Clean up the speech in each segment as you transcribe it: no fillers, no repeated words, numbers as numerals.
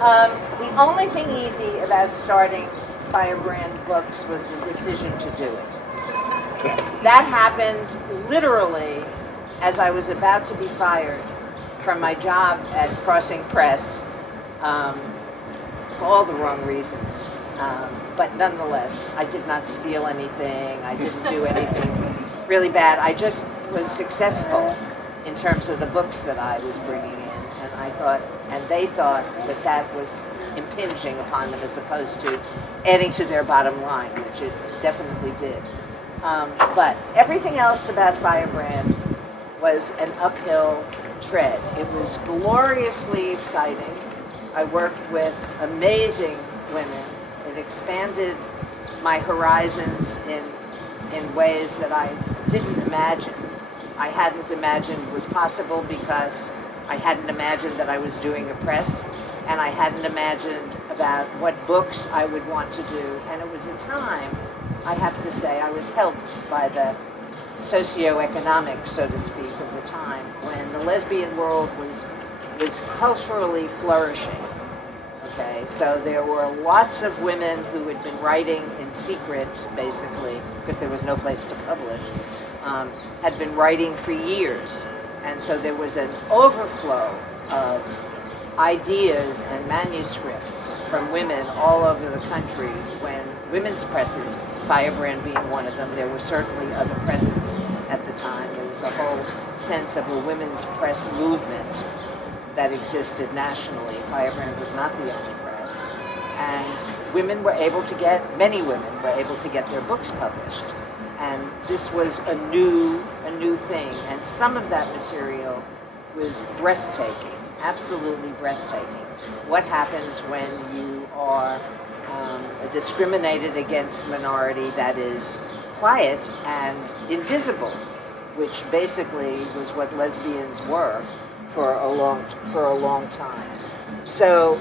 The only thing easy about starting Firebrand Books was the decision to do it. That happened literally as I was about to be fired from my job at Crossing Press, for all the wrong reasons. But nonetheless, I did not steal anything. I didn't do anything really bad. I just was successful in terms of the books that I was bringing in. And I thought, and they thought that that was impinging upon them as opposed to adding to their bottom line, which it definitely did. But everything else about Firebrand was an uphill tread. It was gloriously exciting. I worked with amazing women. It expanded my horizons in ways that I didn't imagine. I hadn't imagined was possible because I hadn't imagined that I was doing a press, and I hadn't imagined about what books I would want to do. And it was a time, I have to say, I was helped by the socioeconomic, so to speak, of the time when the lesbian world was culturally flourishing. Okay, so there were lots of women who had been writing in secret, basically, because there was no place to publish, had been writing for years. And so there was an overflow of ideas and manuscripts from women all over the country when women's presses, Firebrand being one of them, there were certainly other presses at the time. There was a whole sense of a women's press movement that existed nationally. Firebrand was not the only press. And women were able to get, many women were able to get their books published. And this was a new thing. And some of that material was breathtaking, absolutely breathtaking. What happens when you are a discriminated against minority that is quiet and invisible, which basically was what lesbians were for a long time. So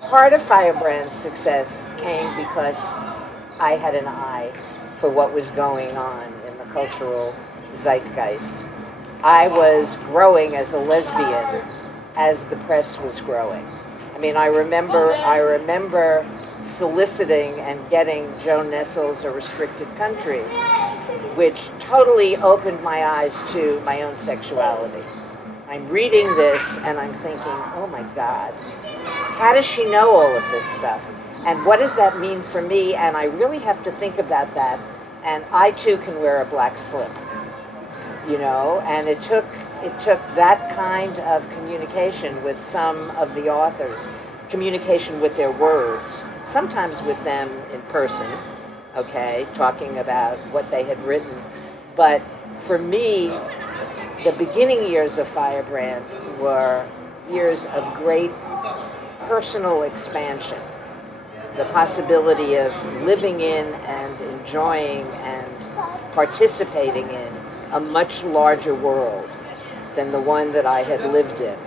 part of Firebrand's success came because I had an eye for what was going on in the cultural zeitgeist. I was growing as a lesbian as the press was growing. I mean, I remember soliciting and getting Joan Nessel's A Restricted Country, which totally opened my eyes to my own sexuality. I'm reading this and I'm thinking, oh my God, how does she know all of this stuff? And what does that mean for me? And I really have to think about that. And I too can wear a black slip, you know, and it took that kind of communication with some of the authors, communication with their words, sometimes with them in person, okay, talking about what they had written. But for me, the beginning years of Firebrand were years of great personal expansion. The possibility of living in and enjoying and participating in a much larger world than the one that I had lived in.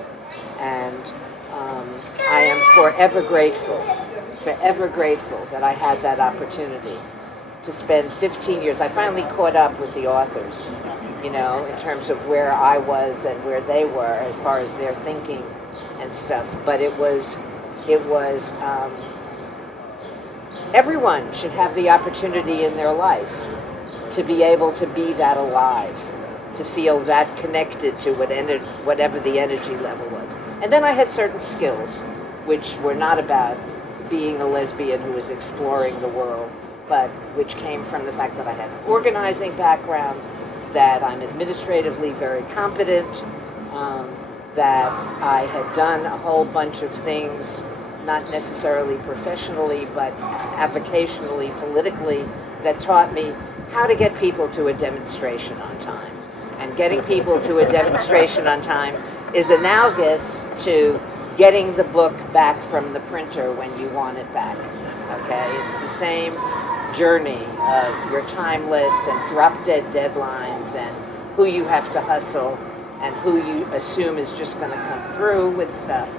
And I am forever grateful that I had that opportunity to spend 15 years. I finally caught up with the authors, you know, in terms of where I was and where they were as far as their thinking and stuff. But it was everyone should have the opportunity in their life to be able to be that alive, to feel that connected to whatever the energy level was. And then I had certain skills, which were not about being a lesbian who was exploring the world, but which came from the fact that I had an organizing background, that I'm administratively very competent, that I had done a whole bunch of things, not necessarily professionally, but avocationally, politically, that taught me how to get people to a demonstration on time. And getting people to a demonstration on time is analogous to getting the book back from the printer when you want it back. Okay? It's the same journey of your time list and drop-dead deadlines and who you have to hustle and who you assume is just going to come through with stuff.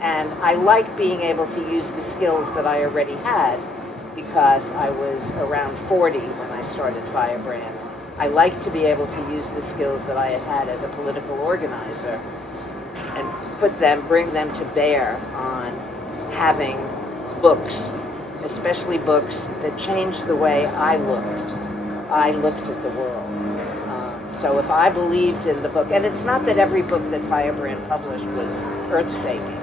And I like being able to use the skills that I already had because I was around 40 when I started Firebrand. I like to be able to use the skills that I had as a political organizer and bring them to bear on having books, especially books that changed the way I looked at the world. So if I believed in the book, and it's not that every book that Firebrand published was earth-shaking,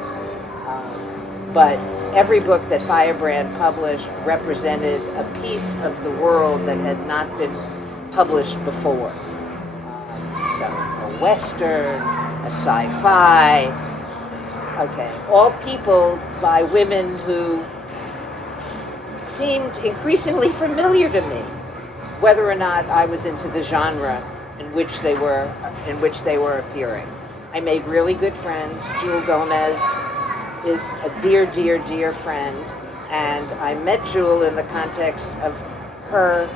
but every book that Firebrand published represented a piece of the world that had not been published before. So a Western, a sci-fi, okay, all peopled by women who seemed increasingly familiar to me, whether or not I was into the genre in which they were appearing. I made really good friends. Jewel Gomez is a dear, dear, dear friend, and I met Jewel in the context of her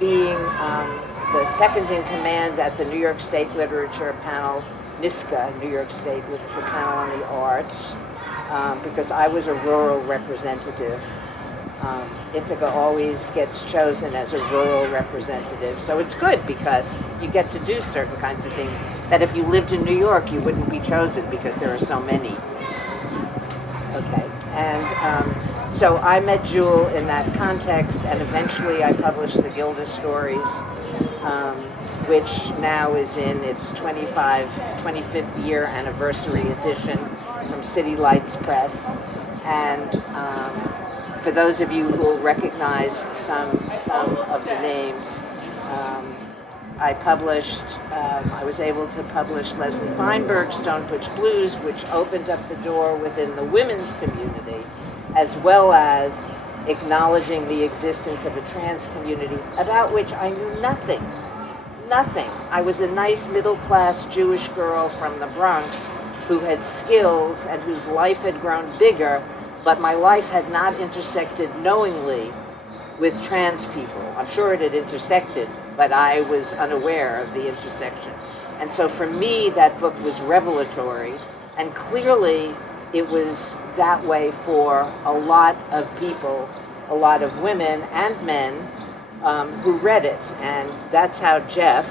being the second in command at the New York State Literature Panel, NYSCA, New York State Literature Panel on the Arts, because I was a rural representative. Ithaca always gets chosen as a rural representative, so it's good because you get to do certain kinds of things that if you lived in New York you wouldn't be chosen because there are so many. Okay, and so I met Jewel in that context, and eventually I published the Gilda Stories, which now is in its 25th year anniversary edition from City Lights Press. And for those of you who will recognize some of the names, I was able to publish Leslie Feinberg's Stonebridge Blues, which opened up the door within the women's community, as well as acknowledging the existence of a trans community about which I knew nothing. Nothing. I was a nice middle-class Jewish girl from the Bronx who had skills and whose life had grown bigger, but my life had not intersected knowingly with trans people. I'm sure it had intersected, but I was unaware of the intersection. And so for me, that book was revelatory, and clearly it was that way for a lot of people, a lot of women and men who read it. And that's how Jeff,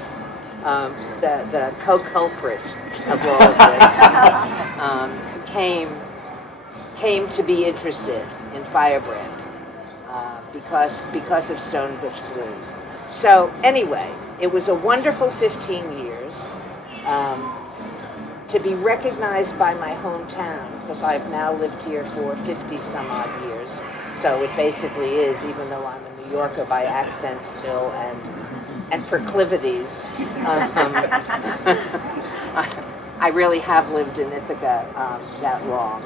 the co-culprit of all of this, came to be interested in Firebrand because of Stonebridge Blues. So anyway, it was a wonderful 15 years to be recognized by my hometown, because I've now lived here for 50 some odd years. So it basically is, even though I'm a New Yorker by accent still and proclivities, I really have lived in Ithaca that long.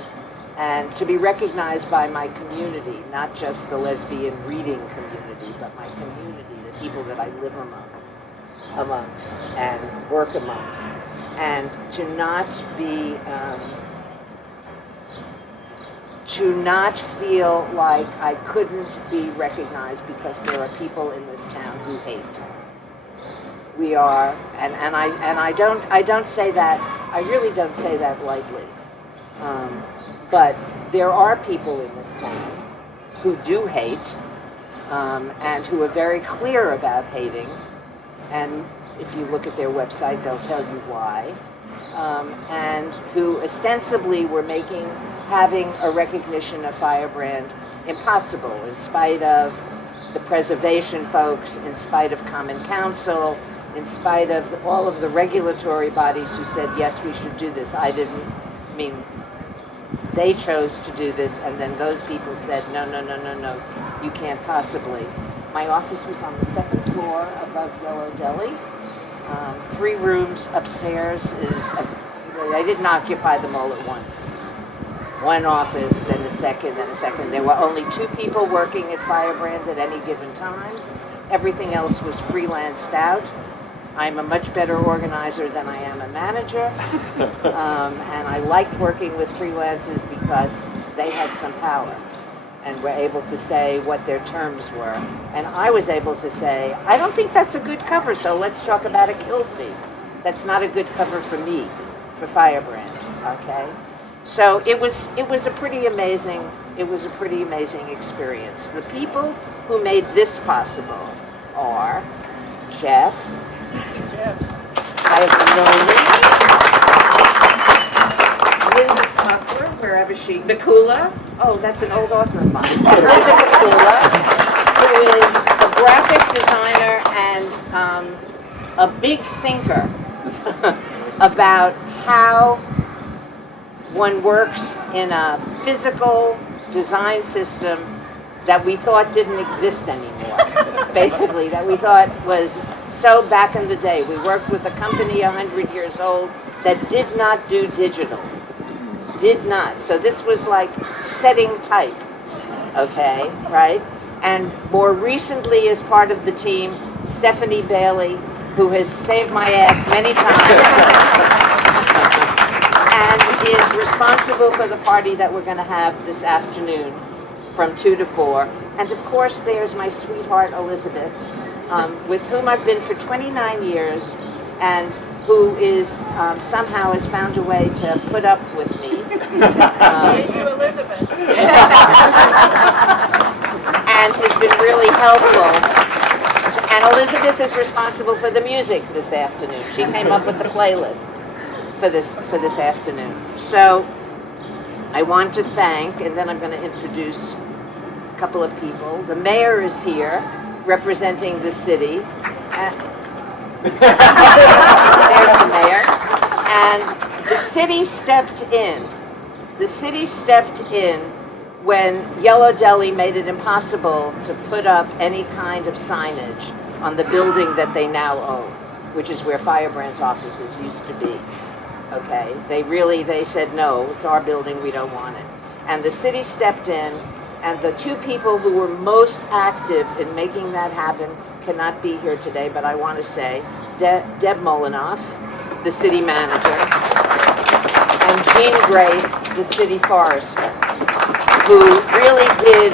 And to be recognized by my community, not just the lesbian reading community, but my community, the people that I live amongst and work amongst, and to not feel like I couldn't be recognized because there are people in this town who hate. We are, and I don't say that, I really don't say that lightly. But there are people in this town who do hate, and who are very clear about hating. And if you look at their website, they'll tell you why. And who ostensibly were having a recognition of Firebrand impossible, in spite of the preservation folks, in spite of Common Council, in spite of all of the regulatory bodies who said, yes, we should do this. They chose to do this, and then those people said, no, you can't possibly. My office was on the second floor above Yellow Deli. 3 rooms upstairs I didn't occupy them all at once. One office, then a second, then a second. There were only 2 people working at Firebrand at any given time. Everything else was freelanced out. I'm a much better organizer than I am a manager, and I liked working with freelancers because they had some power and were able to say what their terms were. And I was able to say, I don't think that's a good cover, so let's talk about a kill fee. That's not a good cover for me, for Firebrand, okay? So it was a pretty amazing experience. The people who made this possible are Jeff. I have Linda Smuckler, wherever she... Bakula. Oh, that's an old author of mine. Linda Bakula, who is a graphic designer and a big thinker about how one works in a physical design system that we thought didn't exist anymore. Basically, that we thought was so back in the day. We worked with a company 100 years old that did not do digital. Did not. So this was like setting type, okay, right? And more recently, as part of the team, Stephanie Bailey, who has saved my ass many times and is responsible for the party that we're going to have this afternoon from 2 to 4. And of course, there's my sweetheart, Elizabeth, with whom I've been for 29 years and who is somehow has found a way to put up with me. Thank you, Elizabeth. And has been really helpful. And Elizabeth is responsible for the music this afternoon. She came up with the playlist for this afternoon. So I want to thank, and then I'm going to introduce a couple of people. The mayor is here, representing the city. There's the mayor. And the city stepped in. The city stepped in when Yellow Deli made it impossible to put up any kind of signage on the building that they now own, which is where Firebrand's offices used to be. Okay, they said, no, it's our building, we don't want it. And the city stepped in, and the two people who were most active in making that happen cannot be here today, but I want to say, Deb Molinoff, the city manager, and Jean Grace, the city forester, who really did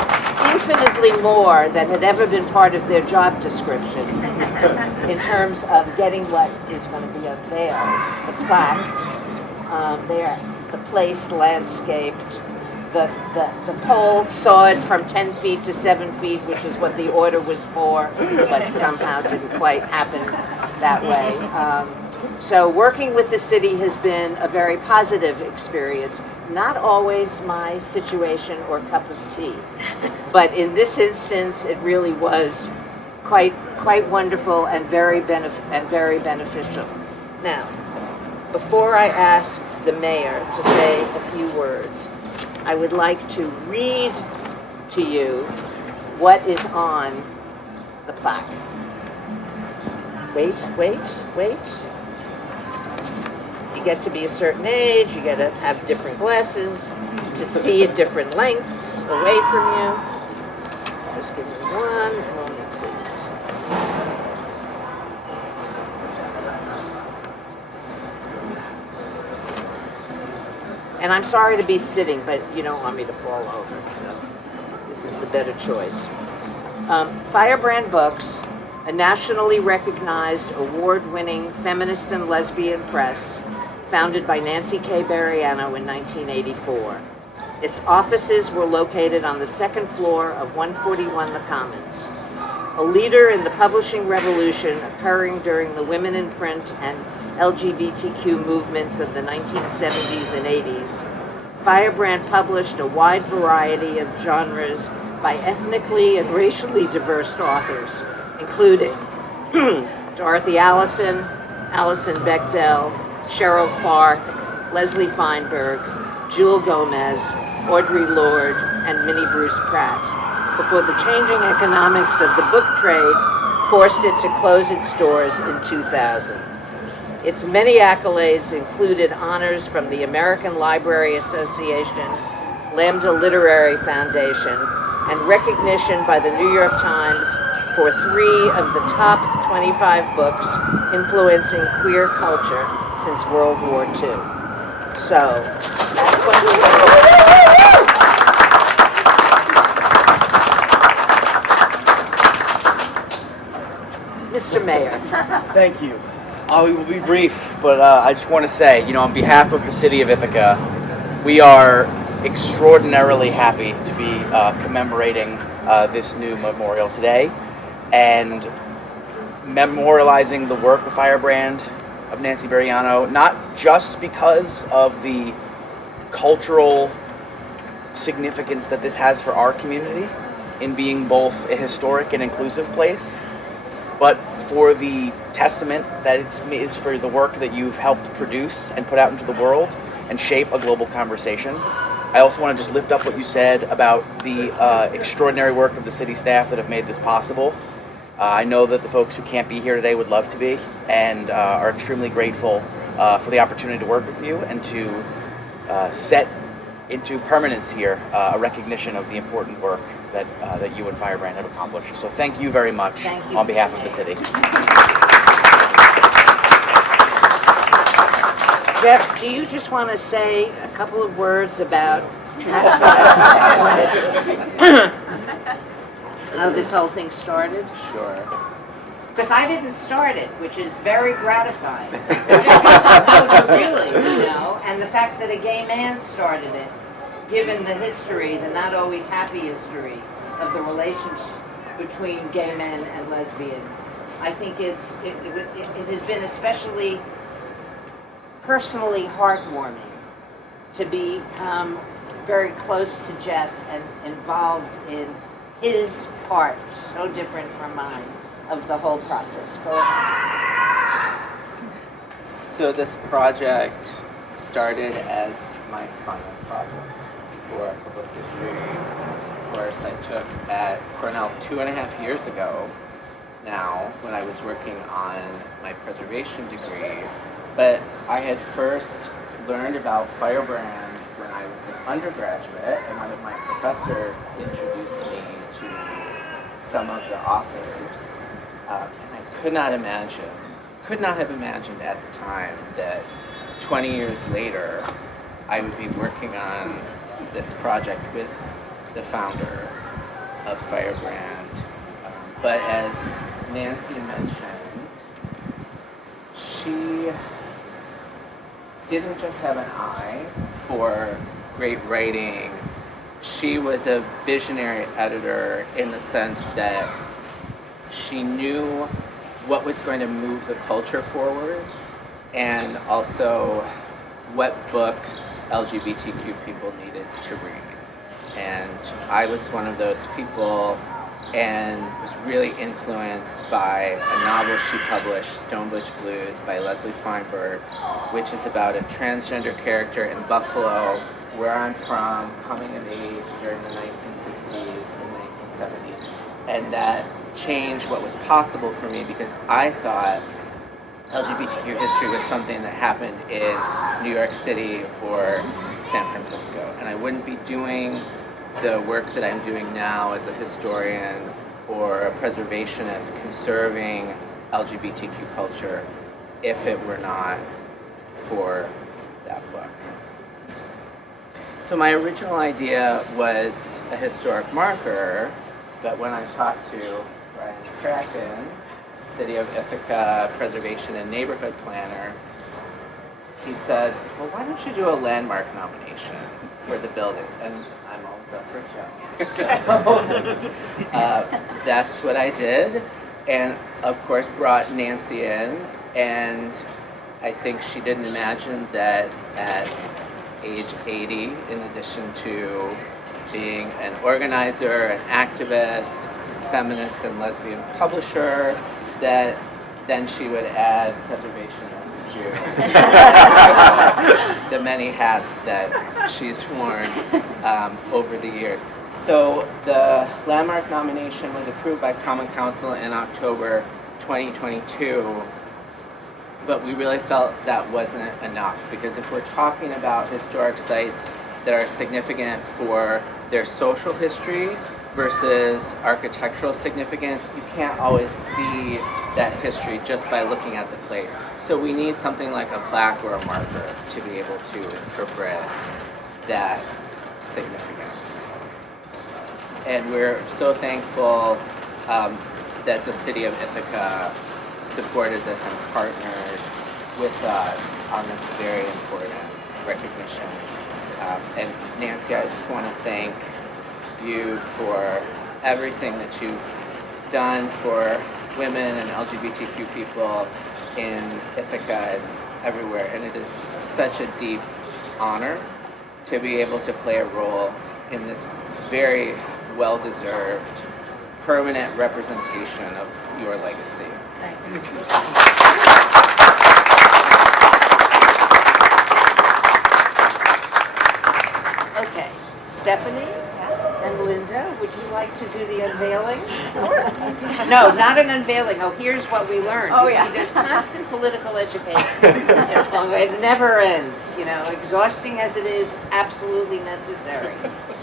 infinitely more than had ever been part of their job description in terms of getting what is going to be unveiled, the plaque, the place landscaped, the pole sawed from 10 feet to 7 feet, which is what the order was for, but somehow didn't quite happen that way. So working with the city has been a very positive experience. Not always my situation or cup of tea, but in this instance, it really was quite wonderful and very beneficial. Now, before I ask the mayor to say a few words, I would like to read to you what is on the plaque. Wait. You get to be a certain age, you get to have different glasses to see at different lengths away from you. Just give me one moment, please. And I'm sorry to be sitting, but you don't want me to fall over. So this is the better choice. Firebrand Books, a nationally recognized, award-winning feminist and lesbian press, founded by Nancy K. Bereano in 1984. Its offices were located on the second floor of 141 The Commons. A leader in the publishing revolution occurring during the women in print and LGBTQ movements of the 1970s and 80s, Firebrand published a wide variety of genres by ethnically and racially diverse authors, including Dorothy Allison, Alison Bechdel, Cheryl Clark, Leslie Feinberg, Jewel Gomez, Audre Lorde, and Minnie Bruce Pratt, before the changing economics of the book trade forced it to close its doors in 2000. Its many accolades included honors from the American Library Association, Lambda Literary Foundation, and recognition by the New York Times for 3 of the top 25 books influencing queer culture since World War II. So, that's what we're doing. Mr. Mayor. Thank you. I will be brief, but I just want to say, on behalf of the city of Ithaca, we are extraordinarily happy to be commemorating this new memorial today and memorializing the work of Firebrand, of Nancy Bereano, not just because of the cultural significance that this has for our community in being both a historic and inclusive place, but for the testament that it is for the work that you've helped produce and put out into the world and shape a global conversation. I also want to just lift up what you said about the extraordinary work of the city staff that have made this possible. I know that the folks who can't be here today would love to be, and are extremely grateful for the opportunity to work with you and to set into permanence here a recognition of the important work that you and Firebrand have accomplished. So thank you very much on behalf of the city. Jeff, do you just want to say a couple of words about how this whole thing started? Sure. Because I didn't start it, which is very gratifying. No, really, and the fact that a gay man started it, given the history, the not always happy history of the relationship between gay men and lesbians. I think it has been especially personally heartwarming to be very close to Jeff and involved in his part, so different from mine, of the whole process. Go ahead. So this project started as my final project for a public history course I took at Cornell 2.5 years ago now, when I was working on my preservation degree. But I had first learned about Firebrand when I was an undergraduate, and one of my professors introduced me to some of the authors. And I could not have imagined at the time that 20 years later I would be working on this project with the founder of Firebrand. But as Nancy mentioned, she didn't just have an eye for great writing. She was a visionary editor in the sense that she knew what was going to move the culture forward, and also what books LGBTQ people needed to read. And I was one of those people, and was really influenced by a novel she published, Stonebridge Blues, by Leslie Feinberg, which is about a transgender character in Buffalo, where I'm from, coming of age during the 1960s and 1970s. And that changed what was possible for me, because I thought LGBTQ history was something that happened in New York City or San Francisco. And I wouldn't be doing the work that I'm doing now as a historian or a preservationist conserving LGBTQ culture if it were not for that book. So my original idea was a historic marker, but when I talked to Brian Kraken, City of Ithaca Preservation and Neighborhood Planner, he said, well, why don't you do a landmark nomination for the building? And I'm always up for a challenge. That's what I did, and of course brought Nancy in, and I think she didn't imagine that at age 80, in addition to being an organizer, an activist, feminist and lesbian publisher, that then she would add preservationist to the many hats that she's worn over the years. So the landmark nomination was approved by Common Council in October 2022, but we really felt that wasn't enough, because if we're talking about historic sites that are significant for their social history versus architectural significance, you can't always see that history just by looking at the place. So we need something like a plaque or a marker to be able to interpret that significance. And we're so thankful that the City of Ithaca supported this and partnered with us on this very important recognition. And Nancy, I just want to thank you for everything that you've done for women and LGBTQ people in Ithaca and everywhere. And it is such a deep honor to be able to play a role in this very well-deserved, permanent representation of your legacy. Okay, Stephanie and Linda, would you like to do the unveiling? Of course. No, not an unveiling. Oh, here's what we learned. Oh, You yeah. see, there's constant political education. It never ends, exhausting as it is, absolutely necessary.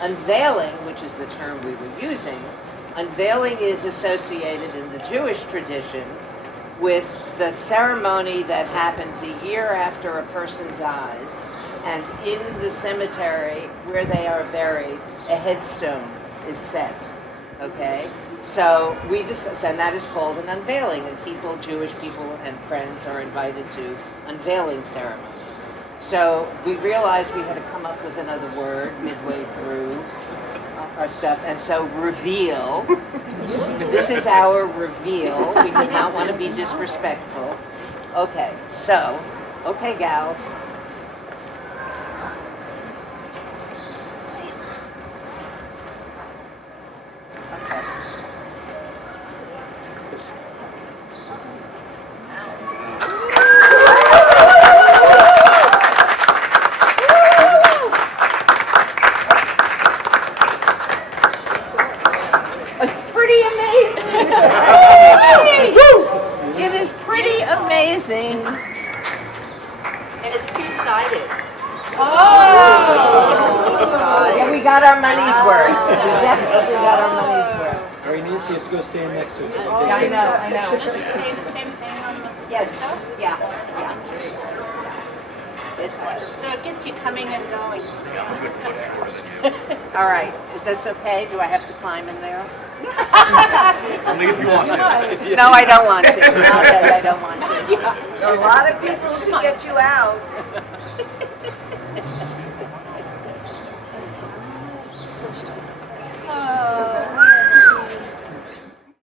Unveiling, which is the term we were using, unveiling is associated in the Jewish tradition with the ceremony that happens a year after a person dies, and in the cemetery where they are buried, a headstone is set. Okay, so and that is called an unveiling, and people, Jewish people and friends, are invited to unveiling ceremonies. So we realized we had to come up with another word midway through our stuff, and so reveal. This is our reveal. We did not want to be disrespectful. Okay, so, okay, gals. Okay. It's pretty amazing. It is pretty amazing. And it's two-sided. Yeah, we got our money's worth. We definitely got our money's worth. All right, Nancy, let's go stand next to it. Yeah, I know. Does it say the same thing on the Yes, stuff? yeah. This was. So it gets you coming and going. All right, is this okay? Do I have to climb in there? Only if you want to. No, I don't want to. Okay, I don't want to. A lot of people can get you out. Switch to